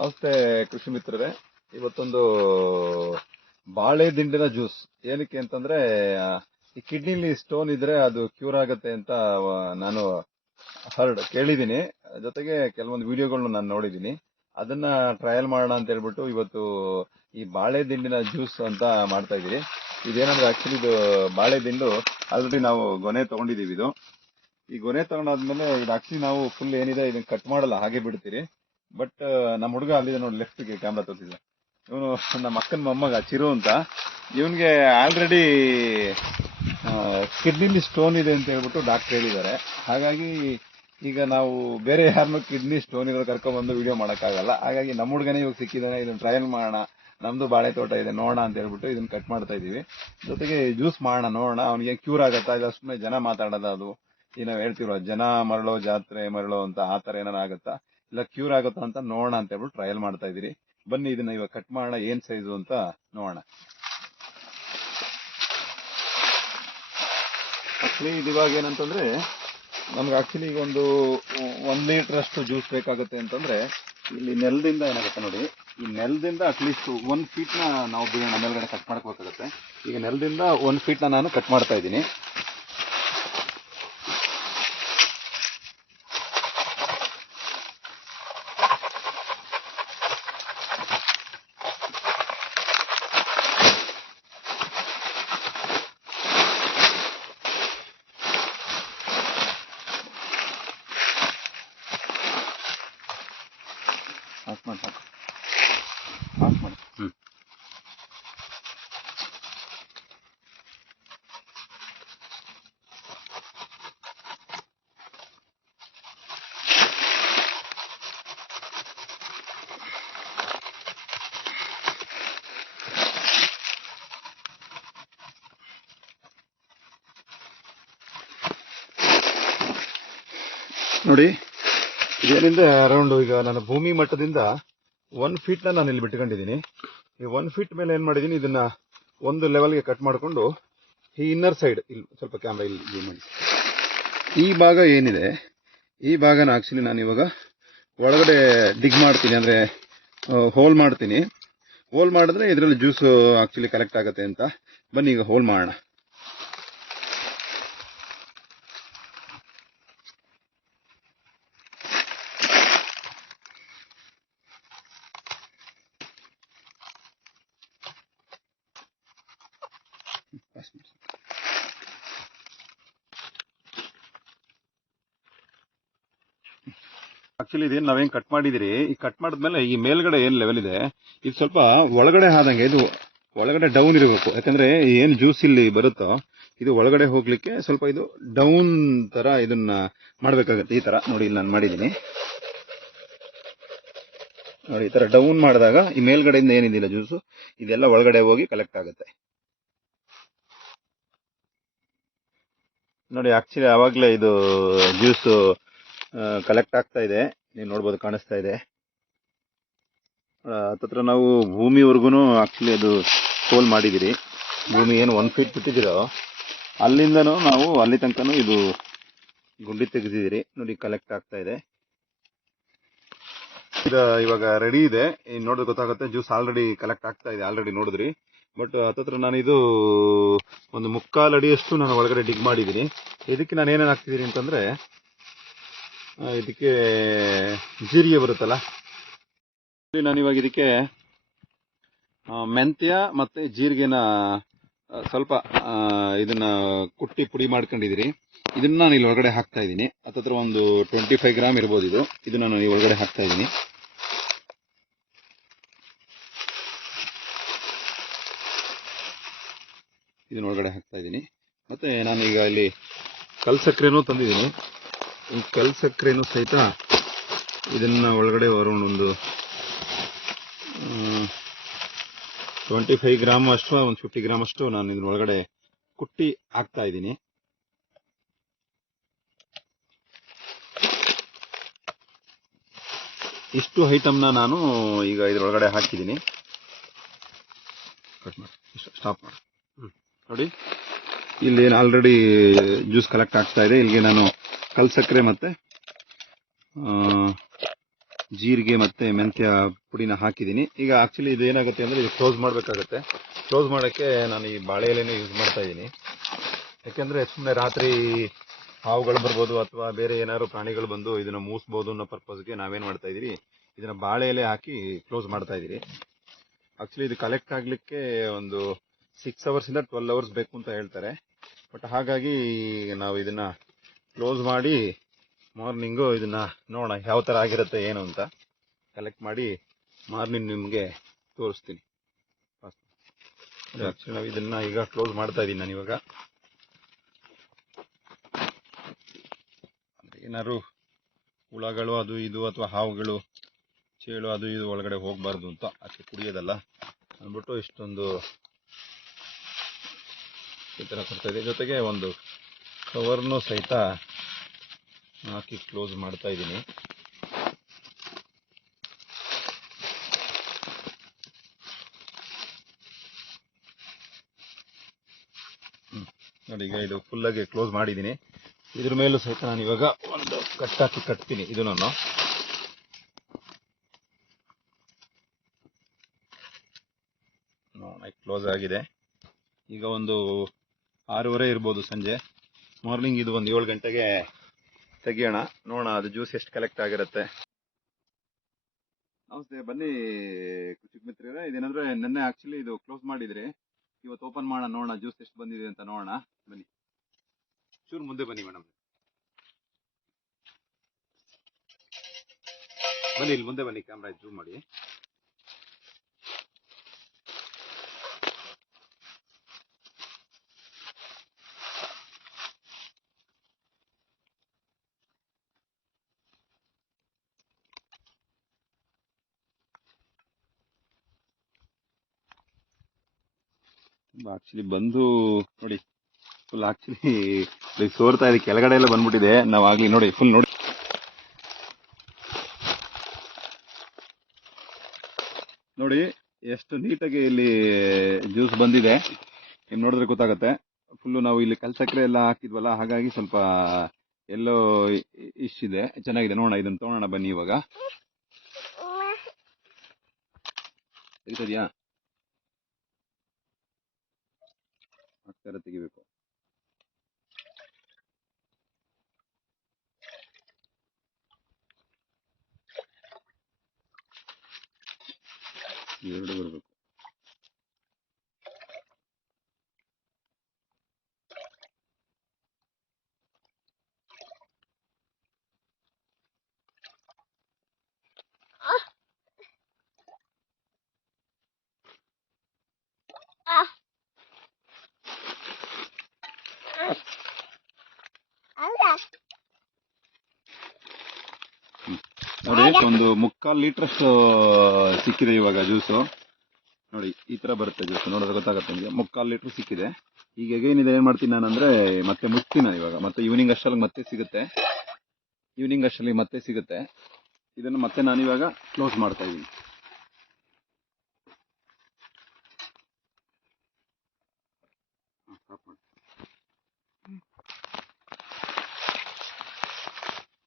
ನಮಸ್ತೆ ಕೃಷಿ ಮಿತ್ರರೇ. ಇವತ್ತೊಂದು ಬಾಳೆ ದಿಂಡಿನ ಜ್ಯೂಸ್. ಏನಕ್ಕೆ ಅಂತಂದ್ರೆ ಈ ಕಿಡ್ನಿಲಿ ಸ್ಟೋನ್ ಇದ್ರೆ ಅದು ಕ್ಯೂರ್ ಆಗುತ್ತೆ ಅಂತ ನಾನು ಹರ್ಡ್ ಕೇಳಿದ್ದೀನಿ ಜೊತೆಗೆ ಕೆಲವೊಂದು ವಿಡಿಯೋಗಳನ್ನ ನಾನು ನೋಡಿದ್ದೀನಿ ಅದನ್ನ ಟ್ರಯಲ್ ಮಾಡೋಣ ಅಂತ ಹೇಳ್ಬಿಟ್ಟು ಇವತ್ತು ಈ ಬಾಳೆ ದಿಂಡಿನ ಜ್ಯೂಸ್ ಅಂತ ಮಾಡ್ತಾ ಇದೀವಿ ಇದೇನಂದ್ರೆ ಆಕ್ಚುಲಿ ಇದು ಬಾಳೆ ದಿಂಡು. ಆಲ್ರೆಡಿ ನಾವು ಗೊನೆ ತಗೊಂಡಿದೀವಿ ಇದು. ಈ ಗೊನೆ ತಗೊಂಡಾದ್ಮೇಲೆ ಇದು ಆಕ್ಚುಲಿ ನಾವು ಫುಲ್ ಏನಿದೆ ಇದನ್ನ ಕಟ್ ಮಾಡಲ್ಲ, ಹಾಗೆ ಬಿಡ್ತೀರಿ. ಬಟ್ ನಮ್ಮ ಹುಡುಗ ಅಲ್ಲಿದೆ ನೋಡಿ ಲೆಫ್ಟ್ಗೆ ಕ್ಯಾಮ್ರಾ ತೋರಿಸಿದ ಇವನು ನಮ್ಮ ಅಕ್ಕನ ಮೊಮ್ಮಗ, ಚಿರು ಅಂತ. ಇವನಿಗೆ ಆಲ್ರೆಡಿ ಕಿಡ್ನಿಲಿ ಸ್ಟೋನ್ ಇದೆ ಅಂತ ಹೇಳ್ಬಿಟ್ಟು ಡಾಕ್ಟರ್ ಹೇಳಿದ್ದಾರೆ. ಹಾಗಾಗಿ ಈಗ ನಾವು ಬೇರೆ ಯಾರನ್ನೂ ಕಿಡ್ನಿ ಸ್ಟೋನ್ ಇರೋ ಕರ್ಕೊಂಡ್ಬಂದು ವಿಡಿಯೋ ಮಾಡೋಕ್ಕಾಗಲ್ಲ. ಹಾಗಾಗಿ ನಮ್ಮ ಹುಡುಗನೇ ಇವಾಗ ಸಿಕ್ಕಿದ್ದಾನೆ, ಇದನ್ನ ಟ್ರಯಲ್ ಮಾಡೋಣ, ನಮ್ದು ಬಾಳೆ ತೋಟ ಇದೆ, ನೋಡೋಣ ಅಂತ ಹೇಳ್ಬಿಟ್ಟು ಇದನ್ನ ಕಟ್ ಮಾಡ್ತಾ ಇದೀವಿ ಜೊತೆಗೆ ಜ್ಯೂಸ್ ಮಾಡೋಣ, ನೋಡೋಣ, ಅವನಿಗೆ ಕ್ಯೂರ್ ಆಗತ್ತಾ ಇಲ್ಲ ಸುಮ್ಮನೆ ಜನ ಮಾತಾಡೋದ ಅದು. ಏನೋ ಹೇಳ್ತಿರೋ, ಜನ ಮರಳೋ ಜಾತ್ರೆ ಮರಳೋ ಅಂತ ಆ ಥರ ಏನಾರ ಆಗತ್ತಾ? ಇಲ್ಲ ಕ್ಯೂರ್ ಆಗುತ್ತಾ ಅಂತ ನೋಡೋಣ ಅಂತ ಹೇಳ್ಬಿಟ್ಟು ಟ್ರಯಲ್ ಮಾಡ್ತಾ ಇದೀರಿ ಬನ್ನಿ ಇದನ್ನ ಇವಾಗ ಕಟ್ ಮಾಡೋಣ, ಏನ್ ಸೈಜು ಅಂತ ನೋಡೋಣ. ಆಕ್ಚುಲಿ ಇದು ಇವಾಗ ಏನಂತಂದ್ರೆ, ನಮ್ಗೆ ಆಕ್ಚುಲಿ ಈಗ ಒಂದು ಒಂದ್ ಲೀಟರ್ ಅಷ್ಟು ಜ್ಯೂಸ್ ಬೇಕಾಗುತ್ತೆ ಅಂತಂದ್ರೆ, ಇಲ್ಲಿ ನೆಲದಿಂದ ಏನಾಗುತ್ತೆ ನೋಡಿ, ಈ ನೆಲದಿಂದ ಅಟ್ಲೀಸ್ಟ್ ಒನ್ ಫೀಟ್ನ ನಾವು ಮೇಲ್ಗಡೆ ಕಟ್ ಮಾಡ್ಕೋಬೇಕಾಗುತ್ತೆ ಈಗ ನೆಲದಿಂದ ಒನ್ ಫೀಟ್ನ ನಾನು ಕಟ್ ಮಾಡ್ತಾ ಇದ್ದೀನಿ. ಆಫ್ ಮಾಡಿ ಸಾಕು ಆಫ್ ಮಾಡಿ ಹ್ಮ್ ನೋಡಿ ಇದೇನಿಂದ ಅರೌಂಡ್ ಈಗ ನನ್ನ ಭೂಮಿ ಮಟ್ಟದಿಂದ ಒನ್ ಫೀಟ್ ನಾನು ಇಲ್ಲಿ ಬಿಟ್ಕೊಂಡಿದ್ದೀನಿ. ಈ ಒನ್ ಫೀಟ್ ಮೇಲೆ ಏನ್ ಮಾಡಿದೀನಿ ಇದನ್ನ ಒಂದು ಲೆವೆಲ್ಗೆ ಕಟ್ ಮಾಡಿಕೊಂಡು ಈ ಇನ್ನರ್ ಸೈಡ್ ಇಲ್ಲಿ ಸ್ವಲ್ಪ ಕ್ಯಾಮ್ರಾ ಇಲ್ಲಿ ಈ ಭಾಗ ಏನಿದೆ, ಈ ಭಾಗನ ಆಕ್ಚುಲಿ ನಾನು ಇವಾಗ ಒಳಗಡೆ ಡಿಗ್ ಮಾಡ್ತೀನಿ, ಅಂದ್ರೆ ಹೋಲ್ ಮಾಡ್ತೀನಿ. ಹೋಲ್ ಮಾಡಿದ್ರೆ ಇದರಲ್ಲಿ ಜ್ಯೂಸು ಆಕ್ಚುಲಿ ಕಲೆಕ್ಟ್ ಆಗುತ್ತೆ ಅಂತ. ಬನ್ನಿ ಈಗ ಹೋಲ್ ಮಾಡೋಣ. ಆಕ್ಚುಲಿ ಇದೇನು ನಾವೇನು ಕಟ್ ಮಾಡಿದಿರಿ? ಈ ಕಟ್ ಮಾಡಿದ್ಮೇಲೆ ಈ ಮೇಲ್ಗಡೆ ಏನು ಲೆವೆಲ್ ಇದೆ? ಇದು ಸ್ವಲ್ಪ ಒಳಗಡೆ ಆದಂಗೆ, ಇದು ಒಳಗಡೆ ಡೌನ್ ಇರಬೇಕು. ಯಾಕಂದ್ರೆ ಏನು ಜ್ಯೂಸ್ ಇಲ್ಲಿ ಬರುತ್ತೋ, ಇದು ಒಳಗಡೆ ಹೋಗ್ಲಿಕ್ಕೆ ಸ್ವಲ್ಪ ಇದು ಡೌನ್ ತರ ಇದನ್ನ ಮಾಡ್ಬೇಕಾಗತ್ತೆ. ಈ ತರ ನೋಡಿ ಇಲ್ಲಿ ನಾನು ಮಾಡಿದ್ದೀನಿ. ನೋಡಿ, ಈ ತರ ಡೌನ್ ಮಾಡಿದಾಗ ಈ ಮೇಲ್ಗಡೆಯಿಂದ ಏನಿದಿಲ್ಲ ಜ್ಯೂಸು ಇದೆಲ್ಲ ಒಳಗಡೆ ಹೋಗಿ ಕಲೆಕ್ಟ್ ಆಗುತ್ತೆ. ನೋಡಿ ಆಕ್ಚುಲಿ ಆವಾಗಲೇ ಇದು ಜ್ಯೂಸ್ ಕಲೆಕ್ಟ್ ಆಗ್ತಾ ಇದೆ. ನೀವು ನೋಡ್ಬೋದು ಕಾಣಿಸ್ತಾ ಇದೆ. ಹತ್ತತ್ರ ನಾವು ಭೂಮಿವರೆಗೂ ಆ್ಯಕ್ಚುಲಿ ಅದು ಸೋಲ್ ಮಾಡಿದ್ದೀರಿ ಭೂಮಿ ಏನು ಒನ್ ಫೀಟ್ ಬಿಟ್ಟಿದ್ದೀರೋ, ಅಲ್ಲಿಂದನೂ ನಾವು ಅಲ್ಲಿ ತನಕನೂ ಇದು ಗುಂಡಿ ತೆಗೆದಿದ್ದೀರಿ. ನೋಡಿ ಕಲೆಕ್ಟ್ ಆಗ್ತಾ ಇದೆ. ಇದು ಇವಾಗ ರೆಡಿ ಇದೆ. ಇನ್ನು ನೋಡಿದ್ರೆ ಗೊತ್ತಾಗುತ್ತೆ ಜ್ಯೂಸ್ ಆಲ್ರೆಡಿ ಕಲೆಕ್ಟ್ ಆಗ್ತಾ ಇದೆ ಆಲ್ರೆಡಿ ನೋಡಿದ್ರಿ. ಬಟ್ ಹತ್ತತ್ರ ನಾನು ಇದು ಒಂದು ಮುಕ್ಕಾಲು ಅಡಿಯಷ್ಟು ನಾನು ಒಳಗಡೆ ಡಿಗ್ ಮಾಡಿದ್ದೀನಿ. ಇದಕ್ಕೆ ನಾನು ಏನೇನು ಹಾಕ್ತಿದ್ದೀನಿ ಅಂತಂದ್ರೆ ಇದಕ್ಕೆ ಜೀರಿಗೆ ಬರುತ್ತಲ್ಲ? ನಾನು ಇವಾಗ ಇದಕ್ಕೆ ಮೆಂತ್ಯ ಮತ್ತೆ ಜೀರಿಗೆನ ಸ್ವಲ್ಪ ಇದನ್ನ ಕುಟ್ಟಿ ಪುಡಿ ಮಾಡ್ಕೊಂಡಿದ್ದೀರಿ. ಇದನ್ನ ನಾನು ಇಲ್ಲಿ ಒಳಗಡೆ ಹಾಕ್ತಾ ಇದ್ದೀನಿ. ಹತ್ತತ್ರ ಒಂದು ಟ್ವೆಂಟಿ ಫೈವ್ ಗ್ರಾಮ್ ಇರ್ಬೋದು ಇದು. ಇದನ್ನ ನಾನು ಈ ಒಳಗಡೆ ಹಾಕ್ತಾ ಇದ್ದೀನಿ. ಇದನ್ನ ಒಳಗಡೆ ಹಾಕ್ತಾ ಇದ್ದೀನಿ. ಮತ್ತೆ ನಾನು ಈಗ ಇಲ್ಲಿ ಕಲ್ಸಕ್ರೆನೂ ತಂದಿದ್ದೀನಿ. ಈ ಕಲ್ ಸಕ್ಕರೆನೂ ಸಹಿತ ಇದನ್ನ ಒಳಗಡೆ ಅರೌಂಡ್ ಒಂದು ಟ್ವೆಂಟಿ ಫೈವ್ ಗ್ರಾಮ್ ಅಷ್ಟು, ಒಂದು ಫಿಫ್ಟಿ ಗ್ರಾಮ್ ಅಷ್ಟು ನಾನು ಇದ್ರ ಒಳಗಡೆ ಕುಟ್ಟಿ ಹಾಕ್ತಾ ಇದ್ದೀನಿ. ಇಷ್ಟು ಐಟಮ್ನ ನಾನು ಈಗ ಇದ್ರೊಳಗಡೆ ಹಾಕಿದ್ದೀನಿ. ಕಟ್ ಮಾಡಿ. ಸ್ಟಾಪ್ ಮಾಡಿ. ನೋಡಿ, ಇಲ್ಲಿ ಆಲ್ರೆಡಿ ಜ್ಯೂಸ್ ಕಲೆಕ್ಟ್ ಆಗ್ತಾ ಇದೆ. ಇಲ್ಲಿಗೆ ನಾನು ಕಲ್ ಸಕ್ಕರೆ ಮತ್ತೆ ಜೀರಿಗೆ ಮತ್ತೆ ಮೆಂತ್ಯ ಪುಡಿನ ಹಾಕಿದ್ದೀನಿ. ಈಗ ಆಕ್ಚುಲಿ ಇದು ಏನಾಗುತ್ತೆ ಅಂದ್ರೆ ಇದು ಕ್ಲೋಸ್ ಮಾಡಬೇಕಾಗತ್ತೆ. ಕ್ಲೋಸ್ ಮಾಡೋಕ್ಕೆ ನಾನು ಈ ಬಾಳೆ ಎಲೆನೇ ಯೂಸ್ ಮಾಡ್ತಾ ಇದ್ದೀನಿ. ಯಾಕೆಂದ್ರೆ ಸುಮ್ಮನೆ ರಾತ್ರಿ ಹಾವುಗಳು ಬರ್ಬೋದು ಅಥವಾ ಬೇರೆ ಏನಾದ್ರು ಪ್ರಾಣಿಗಳು ಬಂದು ಇದನ್ನ ಮೂಸ್ಬೋದು ಅನ್ನೋ ಪರ್ಪಸ್ಗೆ ನಾವೇನು ಮಾಡ್ತಾ ಇದೀವಿ ಇದನ್ನ ಬಾಳೆ ಎಲೆ ಹಾಕಿ ಕ್ಲೋಸ್ ಮಾಡ್ತಾ ಇದೀವಿ ಆಕ್ಚುಲಿ ಇದು ಕಲೆಕ್ಟ್ ಆಗಲಿಕ್ಕೆ ಒಂದು ಸಿಕ್ಸ್ ಅವರ್ಸ್ ಇಂದ ಟ್ವೆಲ್ ಅವರ್ಸ್ ಬೇಕು ಅಂತ ಹೇಳ್ತಾರೆ. ಬಟ್ ಹಾಗಾಗಿ ನಾವು ಇದನ್ನ ಕ್ಲೋಸ್ ಮಾಡಿ ಮಾರ್ನಿಂಗು ಇದನ್ನ ನೋಡೋಣ ಯಾವ ತರ ಆಗಿರುತ್ತೆ ಏನು ಅಂತ ಕಲೆಕ್ಟ್ ಮಾಡಿ ಮಾರ್ನಿಂಗ್ ನಿಮಗೆ ತೋರಿಸ್ತೀನಿ. ಆ್ಯಕ್ಚುಲಿ ನಾವು ಇದನ್ನ ಈಗ ಕ್ಲೋಸ್ ಮಾಡ್ತಾ ಇದೀನಿ ನಾನು ಇವಾಗ. ಏನಾದ್ರು ಹುಳಗಳು ಅದು ಇದು ಅಥವಾ ಹಾವುಗಳು, ಚೇಳು ಅದು ಇದು ಒಳಗಡೆ ಹೋಗಬಾರ್ದು ಅಂತ ಅದಕ್ಕೆ ಕುಡಿಯೋದಲ್ಲ. ಅಂದ್ಬಿಟ್ಟು ಇಷ್ಟೊಂದು ಈ ಥರ ಕೊಡ್ತಾ ಇದೆ ಜೊತೆಗೆ ಒಂದು ಕವರ್ನು ಸಹಿತ ಹಾಕಿ ಕ್ಲೋಸ್ ಮಾಡ್ತಾ ಇದ್ದೀನಿ. ನೋಡಿ, ಈಗ ಇದು ಫುಲ್ ಆಗಿ ಕ್ಲೋಸ್ ಮಾಡಿದ್ದೀನಿ. ಇದ್ರ ಮೇಲೂ ಸಹಿತ ನಾನು ಇವಾಗ ಒಂದು ಕಟ್ಟಾಕಿ ಕಟ್ತೀನಿ ಇದು ನಾನು ಕ್ಲೋಸ್ ಆಗಿದೆ. ಈಗ ಒಂದು ಆರೂವರೆ ಇರ್ಬೋದು ಸಂಜೆ. ಮಾರ್ನಿಂಗ್ ಇದು ಒಂದು ಏಳು ಗಂಟೆಗೆ ತೆಗಿಯೋಣ. ನೋಡೋಣ, ಅದು ಜ್ಯೂಸ್ ಎಷ್ಟು ಕಲೆಕ್ಟ್ ಆಗಿರುತ್ತೆ. ನಮಸ್ತೆ, ಬನ್ನಿ ಕೃಷಿಕ್ ಮಿತ್ರರೇ. ಇದೇನಂದ್ರೆ, ನಿನ್ನೆ ಆಕ್ಚುಲಿ ಇದು ಕ್ಲೋಸ್ ಮಾಡಿದ್ರಿ. ಇವತ್ತು ಓಪನ್ ಮಾಡೋಣ, ನೋಡೋಣ ಜ್ಯೂಸ್ ಎಷ್ಟು ಬಂದಿದೆ ಅಂತ ನೋಡೋಣ. ಬನ್ನಿ. ಚೂರು ಮುಂದೆ ಬನ್ನಿ ಮೇಡಮ್. ಬನ್ನಿ, ಇಲ್ಲಿ ಮುಂದೆ ಬನ್ನಿ ಕ್ಯಾಮ್ರಾ ಜೂಮ್ ಮಾಡಿ. ಆಕ್ಚುಲಿ ಬಂದು ನೋಡಿ ಫುಲ್ ಆಕ್ಚುಲಿ ಸೋರ್ತಾ ಇದೆ ಕೆಳಗಡೆ ಎಲ್ಲ ಬಂದ್ಬಿಟ್ಟಿದೆ. ನಾವು ಆಗ್ಲಿ ನೋಡಿ ಫುಲ್ ನೋಡಿ. ನೋಡಿ ಎಷ್ಟು ನೀಟಾಗಿ ಇಲ್ಲಿ ಜ್ಯೂಸ್ ಬಂದಿದೆ. ನಿಮ್ ನೋಡಿದ್ರೆ ಗೊತ್ತಾಗತ್ತೆ. ಫುಲ್ಲು ನಾವು ಇಲ್ಲಿ ಕಲ್ಸಕ್ರೆ ಎಲ್ಲ ಹಾಕಿದ್ವಲ್ಲ ಹಾಗಾಗಿ ಸ್ವಲ್ಪ ಎಲ್ಲೋ ಇಶ್ ಇದೆ. ಚೆನ್ನಾಗಿದೆ ನೋಡೋಣ ಇದನ್ನು ತಗೊಳ್ಳೋಣ ಬನ್ನಿ ಇವಾಗ. ತೆಗಿತದ್ಯಾ ಆಗ್ತಾರ ತೆಗಿಬೇಕು ನೋಡಿ ಒಂದು ಮುಕ್ಕಾಲ್ ಲೀಟರ್ ಅಷ್ಟು ಸಿಕ್ಕಿದೆ ಇವಾಗ ಜ್ಯೂಸು. ನೋಡಿ ಈ ತರ ಬರುತ್ತೆ ಜ್ಯೂಸ್. ನೋಡಿದ್ರೆ ಗೊತ್ತಾಗುತ್ತೆ ನಿಮಗೆ. ಮುಕ್ಕಾಲ್ ಲೀಟರ್ ಸಿಕ್ಕಿದೆ. ಈಗ ಏನಿದೆ ಏನ್ ಮಾಡ್ತೀನಿ ನಾನು ಅಂದ್ರೆ ಮತ್ತೆ ಮುಚ್ತೀನಿ ನಾನು ಇವಾಗ. ಮತ್ತೆ ಈವ್ನಿಂಗ್ ಅಷ್ಟರಲ್ಲಿ ಮತ್ತೆ ಸಿಗುತ್ತೆ. ಈವ್ನಿಂಗ್ ಅಷ್ಟರಲ್ಲಿ ಮತ್ತೆ ಸಿಗುತ್ತೆ. ಇದನ್ನು ಮತ್ತೆ ನಾನು ಇವಾಗ ಕ್ಲೋಸ್ ಮಾಡ್ತಾ ಇದ್ದೀನಿ.